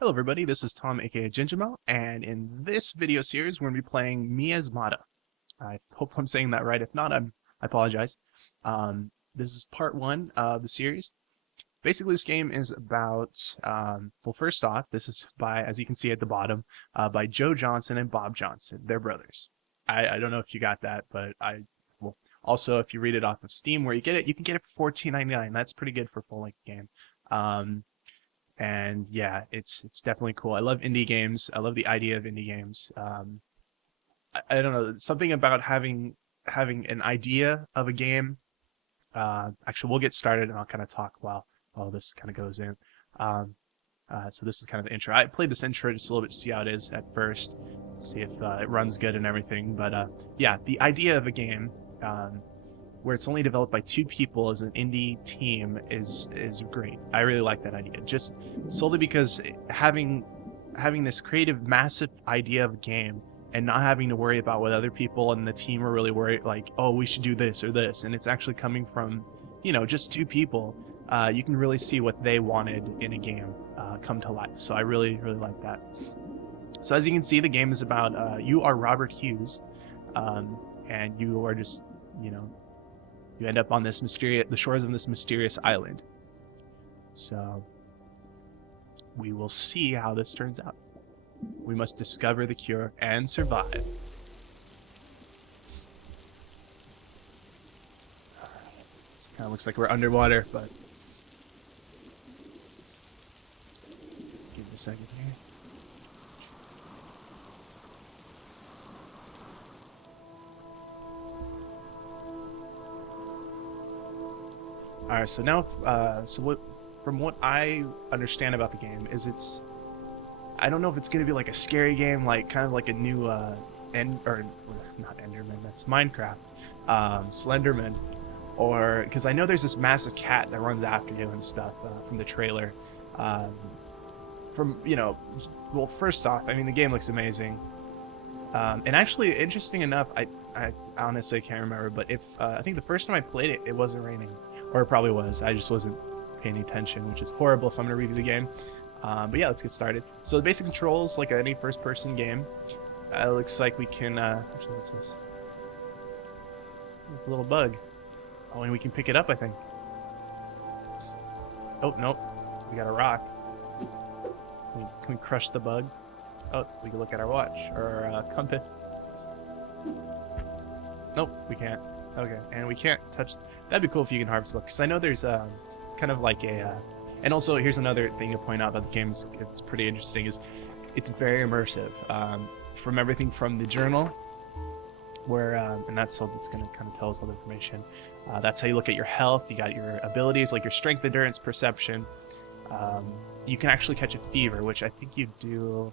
Hello everybody, this is Tom aka Jinjimo, and in this video series we're going to be playing Miasmata. I hope I'm saying that right. If not, I apologize. This is part one of the series. Basically this game is about, well, first off, this is by, as you can see at the bottom, by Joe Johnson and Bob Johnson. They're brothers. I don't know if you got that, but well, also if you read it off of Steam where you get it, you can get it for $14.99. That's pretty good for a full-length game. And yeah, it's definitely cool. I love indie games. I love the idea of indie games. I don't know, something about having an idea of a game. Actually, we'll get started, and I'll kind of talk while this kind of goes in. So this is kind of the intro. I played this intro just a little bit to see how it is at first, see if it runs good and everything. But yeah, the idea of a game. Where it's only developed by two people as an indie team is great. I really like that idea, just solely because having this creative, massive idea of a game and not having to worry about what other people in the team are really worried, like, oh, we should do this or this, and it's actually coming from, just two people. You can really see what they wanted in a game come to life. So I really like that. So as you can see, the game is about you are Robert Hughes, and you are just, you end up on the shores of this mysterious island. So we will see how this turns out. We must discover the cure and survive. This kind of looks like we're underwater, but let's give it a second here. Alright, so now, from what I understand about the game is I don't know if it's going to be like a scary game, like kind of like a new, not Enderman, that's Minecraft, Slenderman, or, because I know there's this massive cat that runs after you and stuff from the trailer. Well, first off, I mean, the game looks amazing. And actually, interesting enough, I honestly can't remember, but I think the first time I played it, it wasn't raining. Or it probably was. I just wasn't paying attention, which is horrible if I'm going to review the game. But yeah, let's get started. So the basic controls, like any first-person game, it looks like we can... actually, what's this? It's a little bug. Oh, and we can pick it up, I think. Oh, nope. We got a rock. Can we crush the bug? Oh, we can look at our watch, or our compass. Nope, we can't. Okay, and we can't touch... That'd be cool if you can harvest a book, because I know there's kind of like a... And also, here's another thing to point out about the game. It's pretty interesting, is it's very immersive. From everything from the journal, where... and that's how it's going to kind of tell us all the information. That's how you look at your health. You got your abilities, like your strength, endurance, perception. You can actually catch a fever, which I think you do...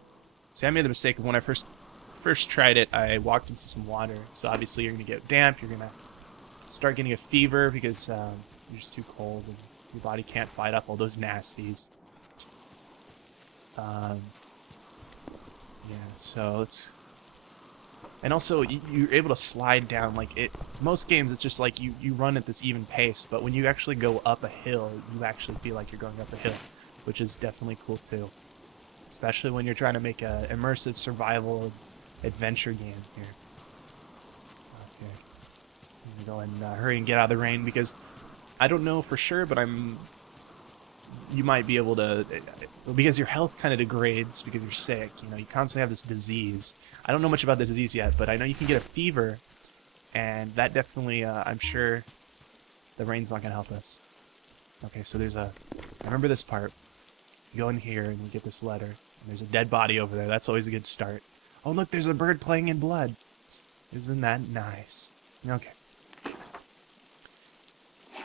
See, I made the mistake of when I first tried it, I walked into some water. So obviously you're going to get damp, you're going to start getting a fever because you're just too cold and your body can't fight off all those nasties. Yeah, so it's... And also, you're able to slide down, like most games, it's just like you run at this even pace, but when you actually go up a hill, you actually feel like you're going up a hill, which is definitely cool too. Especially when you're trying to make a immersive survival adventure game here. Okay. I'm gonna go and hurry and get out of the rain, because I don't know for sure, but you might be able to, because your health kind of degrades because you're sick, you constantly have this disease. I don't know much about the disease yet, but I know you can get a fever, and that definitely, I'm sure the rain's not gonna help us. Okay, so I remember this part. You go in here and you get this letter, and there's a dead body over there. That's always a good start. Oh, look, there's a bird playing in blood. Isn't that nice? Okay.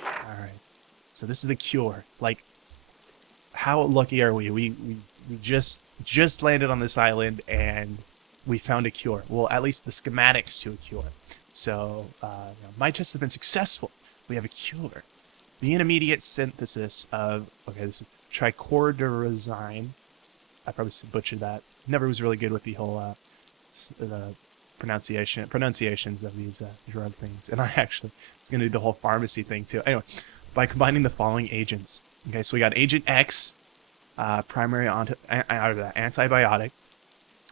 Alright. So this is the cure. Like, how lucky are we? We just landed on this island, and we found a cure. Well, at least the schematics to a cure. So, my tests have been successful. We have a cure. The intermediate synthesis of... Okay, this is trichorderazine. I probably butchered that. Never was really good with the whole the pronunciations of these drug things. And it's going to do the whole pharmacy thing too. Anyway, by combining the following agents. Okay, so we got Agent X, primary antibiotic,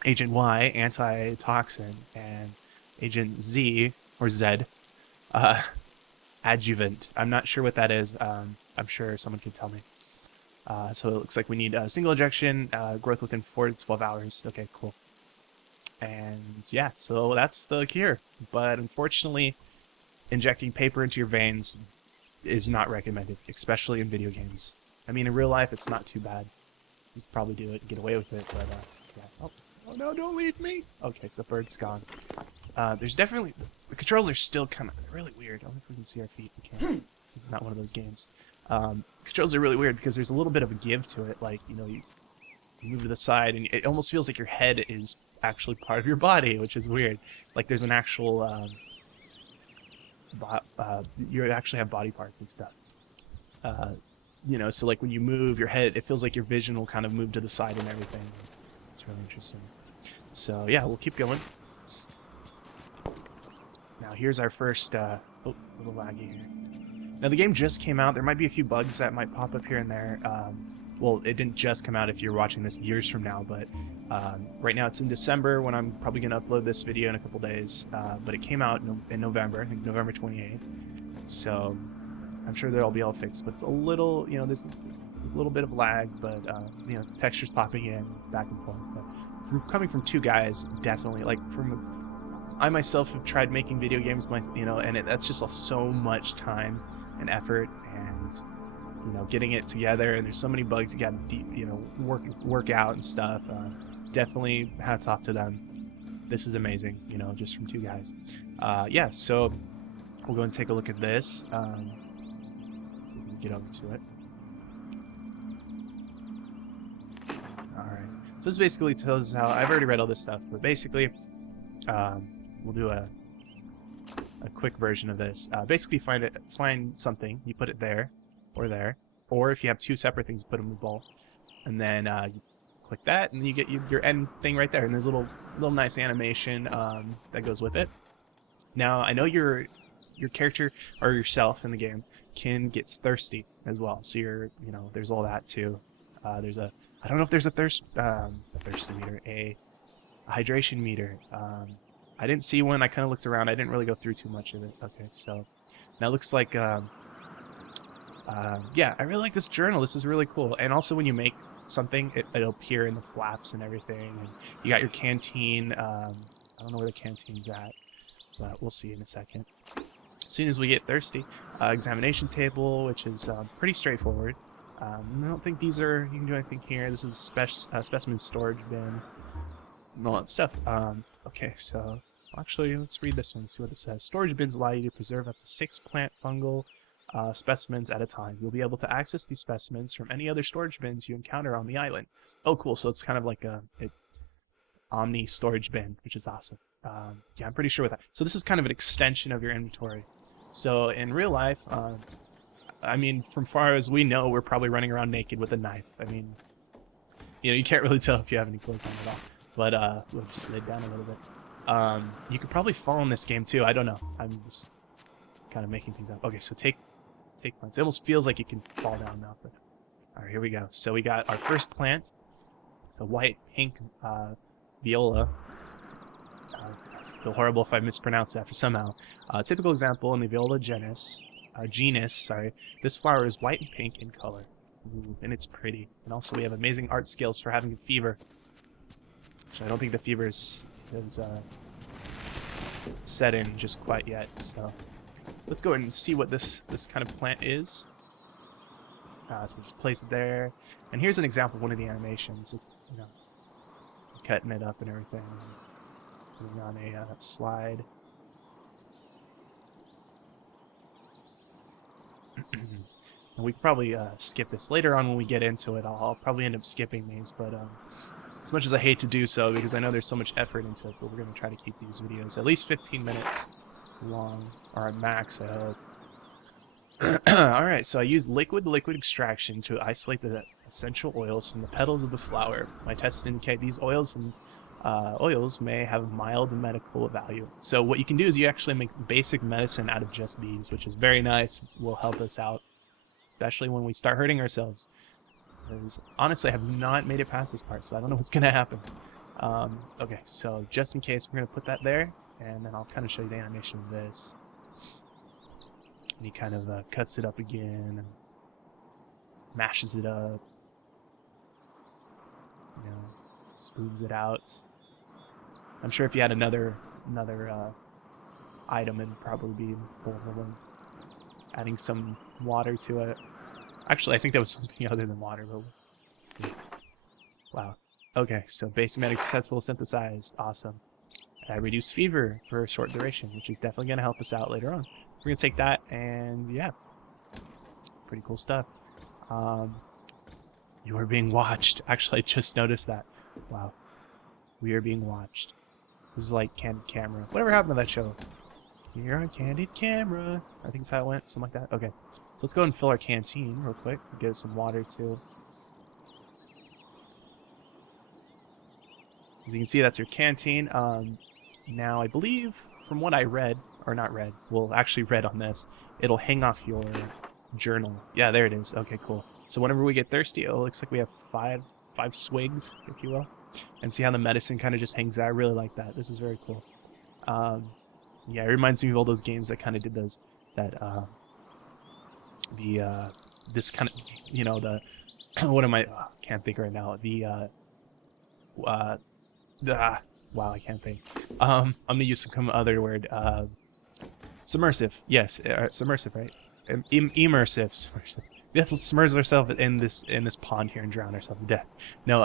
Agent Y, antitoxin, and Agent Z, or Z, uh, adjuvant. I'm not sure what that is. I'm sure someone can tell me. So it looks like we need a single injection, growth within 4 to 12 hours. Okay, cool. And yeah, so that's the cure. But unfortunately, injecting paper into your veins is not recommended, especially in video games. I mean, in real life, it's not too bad. You could probably do it and get away with it, but yeah. Oh no, don't leave me! Okay, the bird's gone. There's definitely... The controls are still kind of really weird. I don't know if we can see our feet. We can't. This is not one of those games. Controls are really weird because there's a little bit of a give to it. Like, you know, you move to the side and it almost feels like your head is actually part of your body, which is weird. Like there's an actual... you actually have body parts and stuff. You know, so like when you move your head, it feels like your vision will kind of move to the side and everything. It's really interesting. So yeah, we'll keep going. Now here's our first, oh, a little laggy here. Now the game just came out. There might be a few bugs that might pop up here and there. Well, it didn't just come out if you're watching this years from now, but right now it's in December when I'm probably going to upload this video in a couple days. But it came out in November, I think November 28th. So I'm sure they'll be all fixed, but it's a little, you know, there's a little bit of lag, but you know, textures popping in back and forth. But coming from two guys, definitely, like I myself have tried making video games, you know, and that's just so much time and effort, and you know, getting it together. And there's so many bugs you got to, you know, work out and stuff. Definitely, hats off to them. This is amazing, you know, just from two guys. Yeah, so we'll go and take a look at this. So we can get over to it. All right. So this basically tells us how I've already read all this stuff, but basically. We'll do a quick version of this. Basically, find something, you put it there, or if you have two separate things, put them in both, and then you click that, and you get your end thing right there. And there's a little nice animation that goes with it. Now, I know your character or yourself in the game can get thirsty as well, so you know, there's all that too. There's I don't know if there's a thirsty meter, a hydration meter. I didn't see one. I kind of looked around. I didn't really go through too much of it. Okay, so now it looks like, yeah, I really like this journal. This is really cool. And also when you make something, it'll appear in the flaps and everything. And you got your canteen. I don't know where the canteen's at, but we'll see in a second. As soon as we get thirsty, examination table, which is pretty straightforward. I don't think you can do anything here. This is specimen storage bin and all that stuff. Okay, so actually, let's read this one and see what it says. Storage bins allow you to preserve up to 6 plant fungal specimens at a time. You'll be able to access these specimens from any other storage bins you encounter on the island. Oh, cool. So it's kind of like a omni storage bin, which is awesome. Yeah, I'm pretty sure with that. So this is kind of an extension of your inventory. So in real life, I mean, from far as we know, we're probably running around naked with a knife. I mean, you know, you can't really tell if you have any clothes on at all. But we'll just slid down a little bit. You could probably fall in this game too. I don't know. I'm just kind of making things up. Okay, so take plants. It almost feels like you can fall down now. But all right, here we go. So we got our first plant. It's a white pink viola. I feel horrible if I mispronounce that for somehow. Typical example in the viola genus. Sorry. This flower is white and pink in color. Ooh, and it's pretty. And also we have amazing art skills for having a fever. I don't think the fever is set in just quite yet. So let's go ahead and see what this kind of plant is. So just place it there. And here's an example of one of the animations. You know, cutting it up and everything. Putting on a slide. And we could probably skip this later on when we get into it. I'll probably end up skipping these, but as much as I hate to do so, because I know there's so much effort into it, but we're going to try to keep these videos at least 15 minutes long, or at max, I hope. Alright, so I use liquid-to-liquid extraction to isolate the essential oils from the petals of the flower. My tests indicate these oils may have mild medical value. So what you can do is you actually make basic medicine out of just these, which is very nice, will help us out, especially when we start hurting ourselves. Because honestly, I have not made it past this part, so I don't know what's gonna happen. Okay, so just in case, we're gonna put that there, and then I'll kind of show you the animation of this. And he kind of cuts it up again, and mashes it up, you know, smooths it out. I'm sure if you had another item, it'd probably be both of them. Adding some water to it. Actually, I think that was something other than water, but we'll see. Wow. Okay, so base medic successful synthesized. Awesome. Reduce fever for a short duration, which is definitely going to help us out later on. We're going to take that, and yeah. Pretty cool stuff. You are being watched. Actually, I just noticed that. Wow. We are being watched. This is like Candid Camera. Whatever happened to that show? You're on Candid Camera. I think that's how it went. Something like that. Okay. So let's go ahead and fill our canteen real quick. Get some water too. As you can see, that's your canteen. Now, I believe, from what I read, or not read, well, actually read on this, it'll hang off your journal. Yeah, there it is. Okay, cool. So whenever we get thirsty, it looks like we have five swigs, if you will. And see how the medicine kind of just hangs out. I really like that. This is very cool. Yeah, it reminds me of all those games that kind of did those, this kind of, you know, the, what am I, can't think right now, wow, I can't think. I'm gonna use some other word, submersive, yes, submersive, right? Immersive, submersive. Let's submerge ourselves in this pond here and drown ourselves to death. No,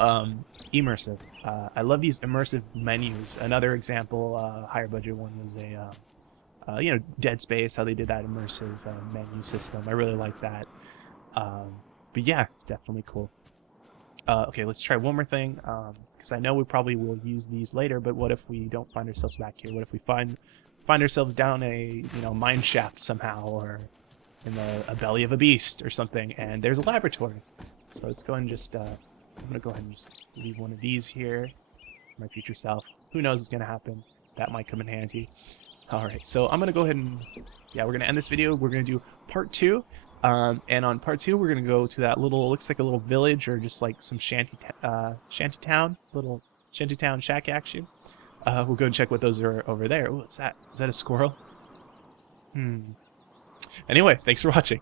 immersive. I love these immersive menus. Another example, higher budget one was a, you know, Dead Space. How they did that immersive menu system. I really like that. But yeah, definitely cool. Okay, let's try one more thing. Because I know we probably will use these later. But what if we don't find ourselves back here? What if we find ourselves down a mine shaft somehow, or in a belly of a beast or something, and there's a laboratory. So let's go and just, I'm going to go ahead and just leave one of these here for my future self. Who knows what's going to happen? That might come in handy. Alright, so I'm going to go ahead and, yeah, we're going to end this video. We're going to do part 2. And on part 2, we're going to go to that little, looks like a little village or just like some shanty town, little shanty town shack action. We'll go and check what those are over there. Oh, what's that? Is that a squirrel? Anyway, thanks for watching.